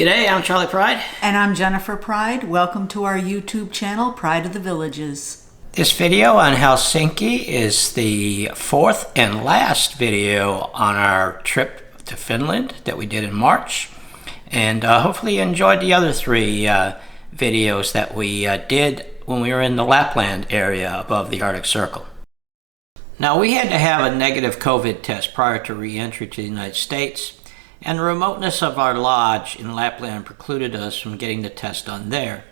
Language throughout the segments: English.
G'day, I'm Charlie Pryde. And I'm Jennifer Pryde. Welcome to our YouTube channel, Pride of the Villages. This video on Helsinki is the fourth and last video on our trip to Finland that we did in March. And hopefully you enjoyed the other three videos that we did when we were in the Lapland area above the Arctic Circle. Now, we had to have a negative COVID test prior to re-entry to the United States, and the remoteness of our lodge in Lapland precluded us from getting the test done there.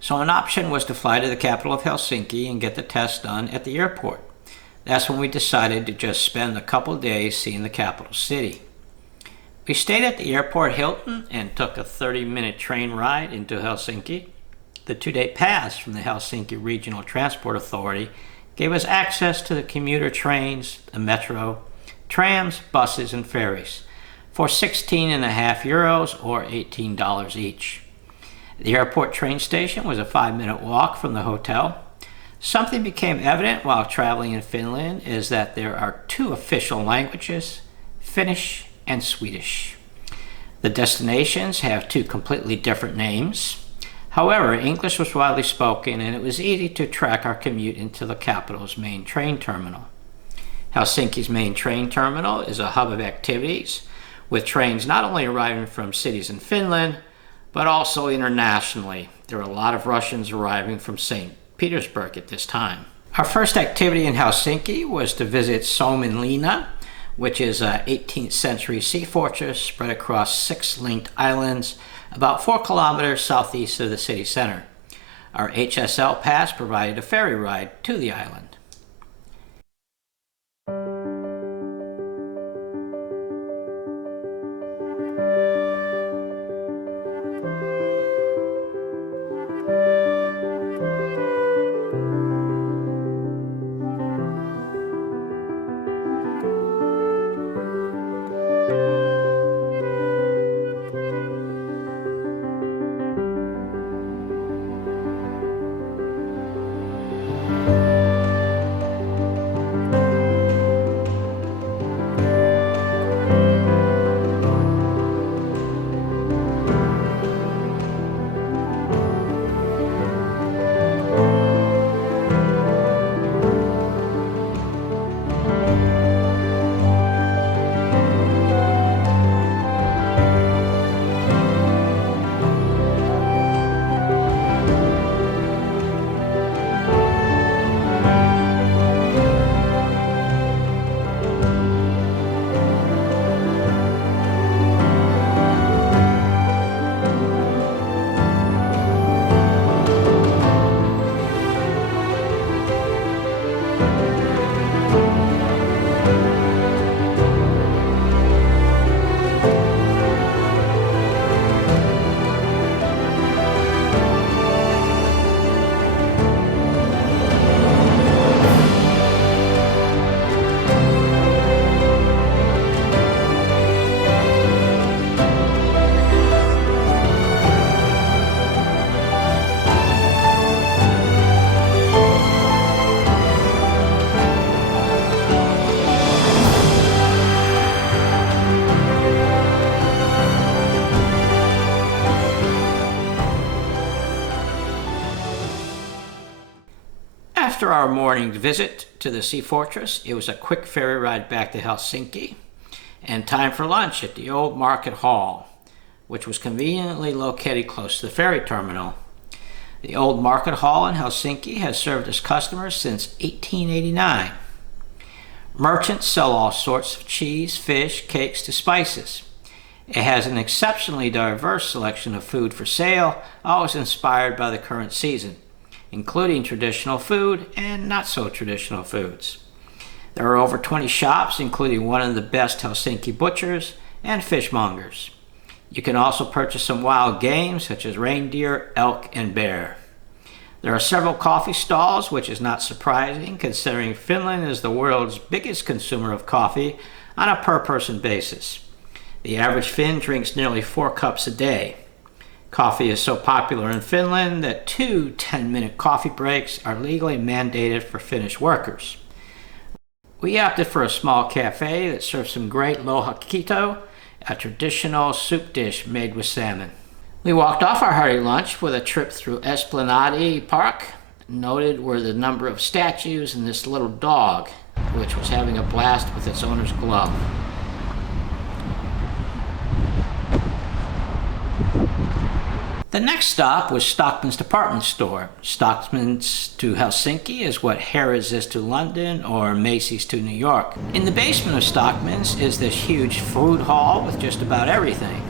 So an option was to fly to the capital of Helsinki and get the test done at the airport. That's when we decided to just spend a couple days seeing the capital city. We stayed at the airport Hilton and took a 30-minute train ride into Helsinki. The 2-day pass from the Helsinki Regional Transport Authority gave us access to the commuter trains, the metro, trams, buses, and ferries for 16.5 euros or $18 each. The airport train station was a 5-minute walk from the hotel. Something became evident while traveling in Finland is that there are two official languages, Finnish and Swedish. The destinations have two completely different names. However, English was widely spoken and it was easy to track our commute into the capital's main train terminal. Helsinki's main train terminal is a hub of activities, with trains not only arriving from cities in Finland, but also internationally. There are a lot of Russians arriving from St. Petersburg at this time. Our first activity in Helsinki was to visit Moominmama, which is an 18th century sea fortress spread across 6 linked islands about 4 kilometers southeast of the city center. Our HSL pass provided a ferry ride to the island. After our morning visit to the sea fortress, it was a quick ferry ride back to Helsinki and time for lunch at the old market hall, which was conveniently located close to the ferry terminal. The old market hall in Helsinki has served its customers since 1889. Merchants sell all sorts of cheese, fish, cakes to spices. It has an exceptionally diverse selection of food for sale, always inspired by the current season, including traditional food and not so traditional foods. There are over 20 shops, including one of the best Helsinki butchers and fishmongers. You can also purchase some wild game such as reindeer, elk, and bear. There are several coffee stalls, which is not surprising considering Finland is the world's biggest consumer of coffee on a per-person basis. The average Finn drinks nearly 4 cups a day. Coffee is so popular in Finland that 2 10-minute coffee breaks are legally mandated for Finnish workers. We opted for a small cafe that serves some great lohakito a traditional soup dish made with salmon. We walked off our hearty lunch with a trip through Esplanade Park. Noted were the number of statues and this little dog, which was having a blast with its owner's glove. The next stop was Stockmans department store. Stockmans to Helsinki is what Harrods is to London or Macy's to New York. In the basement of Stockmans is this huge food hall with just about everything.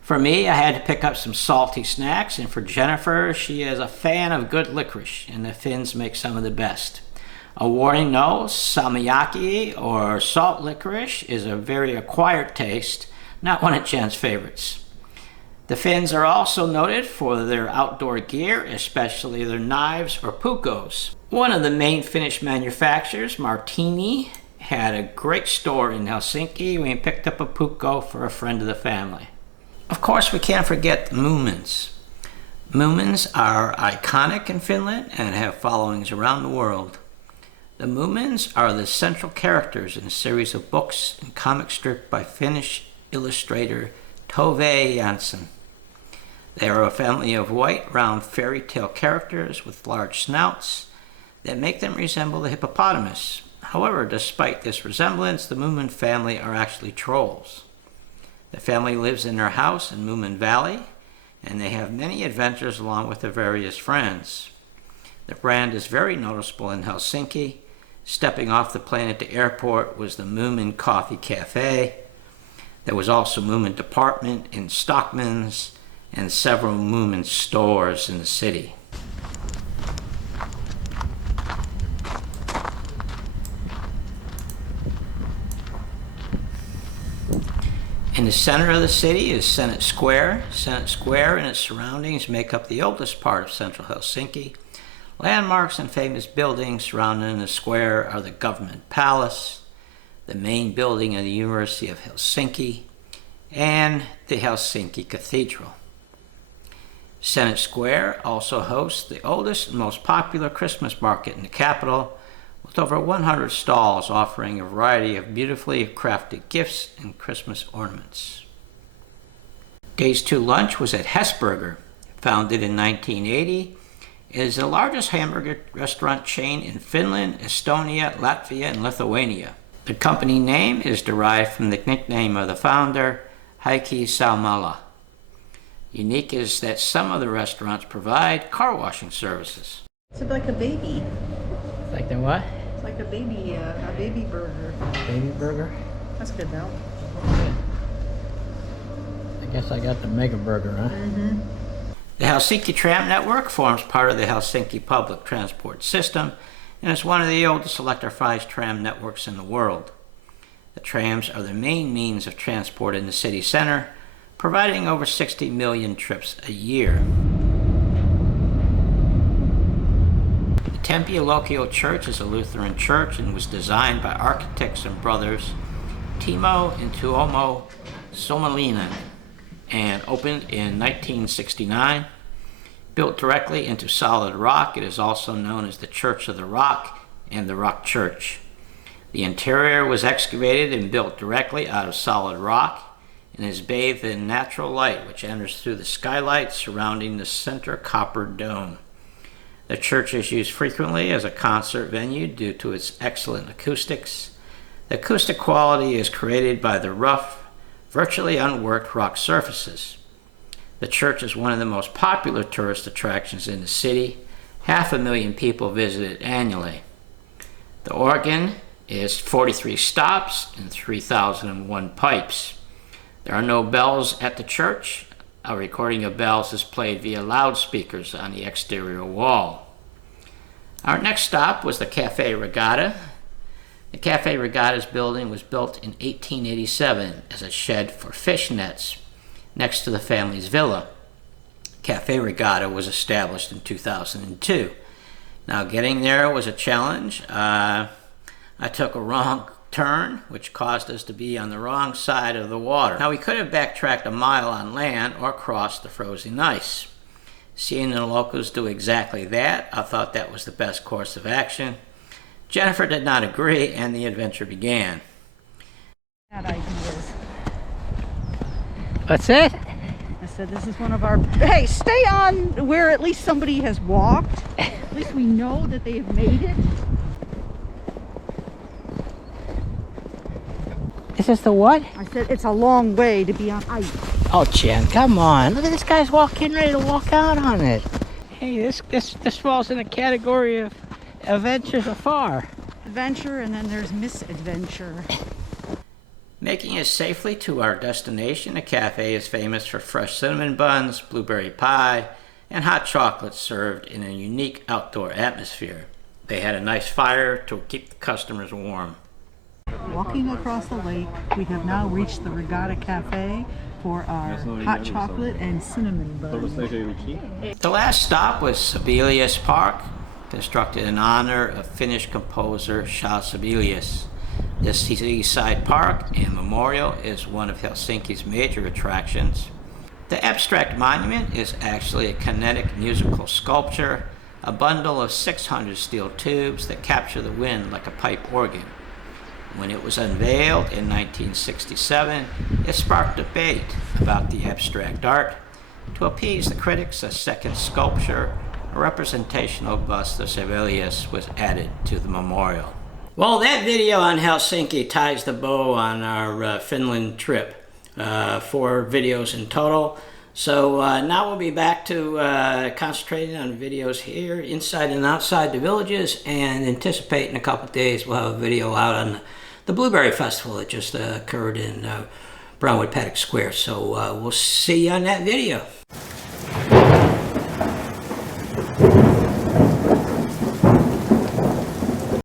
For me, I had to pick up some salty snacks, and for Jennifer, she is a fan of good licorice, and the Finns make some of the best. A warning note, salmiakki or salt licorice is a very acquired taste, not one of Jen's favorites. The Finns are also noted for their outdoor gear, especially their knives or pukkos. One of the main Finnish manufacturers, Martini, had a great store in Helsinki. We picked up a pukko for a friend of the family. Of course, we can't forget the Moomins. Moomins are iconic in Finland and have followings around the world. The Moomins are the central characters in a series of books and comic strip by Finnish illustrator Tove Jansson. They are a family of white, round fairy tale characters with large snouts that make them resemble the hippopotamus. However, despite this resemblance, the Moomin family are actually trolls. The family lives in their house in Moomin Valley, and they have many adventures along with their various friends. The brand is very noticeable in Helsinki. Stepping off the plane at the airport was the Moomin Coffee Cafe. There was also Moomin Department in Stockmans and several Moomin stores in the city. In the center of the city is Senate Square. Senate Square and its surroundings make up the oldest part of central Helsinki. Landmarks and famous buildings surrounding the square are the Government Palace, the main building of the University of Helsinki, and the Helsinki Cathedral. Senate Square also hosts the oldest and most popular Christmas market in the capital, with over 100 stalls offering a variety of beautifully crafted gifts and Christmas ornaments. Days 2 lunch was at Hessberger. Founded in 1980, it is the largest hamburger restaurant chain in Finland, Estonia, Latvia, and Lithuania. The company name is derived from the nickname of the founder, Heikki Salmela. Unique is that some of the restaurants provide car washing services. It's like a baby. Like the what? It's like a baby burger. Baby burger? That's good though. I guess I got the mega burger, huh? Mm-hmm. The Helsinki Tram Network forms part of the Helsinki public transport system and is one of the oldest electrified tram networks in the world. The trams are the main means of transport in the city center, providing over 60 million trips a year. Tempiolokio Church is a Lutheran church and was designed by architects and brothers Timo and Tuomo Suomalainen and opened in 1969. Built directly into solid rock, it is also known as the Church of the Rock and the Rock Church. The interior was excavated and built directly out of solid rock and is bathed in natural light which enters through the skylight surrounding the center copper dome. The church is used frequently as a concert venue due to its excellent acoustics. The acoustic quality is created by the rough, virtually unworked rock surfaces. The church is one of the most popular tourist attractions in the city. 500,000 people visit it annually. The organ is 43 stops and 3,001 pipes. There are no bells at the church. A recording of bells is played via loudspeakers on the exterior wall. Our next stop was the Cafe Regatta. The Cafe Regatta's building was built in 1887 as a shed for fish nets next to the family's villa. Cafe Regatta was established in 2002. Now getting there was a challenge. I took a wrong turn, which caused us to be on the wrong side of the water. Now we could have backtracked a mile on land or crossed the frozen ice. Seeing the locals do exactly that, I thought that was the best course of action. Jennifer did not agree, and the adventure began. Bad ideas. What's it? I said this is one of our... Hey, stay on where at least somebody has walked. At least we know that they have made it. Is this the what? I said it's a long way to be on ice. Oh, Jen, come on. Look at this guy's getting ready to walk out on it. Hey, this falls in the category of adventures afar. Adventure, and then there's misadventure. Making it safely to our destination, the cafe is famous for fresh cinnamon buns, blueberry pie, and hot chocolate served in a unique outdoor atmosphere. They had a nice fire to keep the customers warm. Walking across the lake, we have now reached the Regatta Cafe for our hot chocolate and cinnamon buns. The last stop was Sibelius Park, constructed in honor of Finnish composer Sibelius. This seaside park and memorial is one of Helsinki's major attractions. The abstract monument is actually a kinetic musical sculpture, a bundle of 600 steel tubes that capture the wind like a pipe organ. When it was unveiled in 1967, it sparked debate about the abstract art. To appease the critics, a second sculpture, a representational bust of Sibelius, was added to the memorial. Well, that video on Helsinki ties the bow on our Finland trip. 4 videos in total. So now we'll be back to concentrating on videos here, inside and outside the villages, and anticipate in a couple of days we'll have a video out on the Blueberry Festival that just occurred in Brownwood Paddock Square. So we'll see you on that video.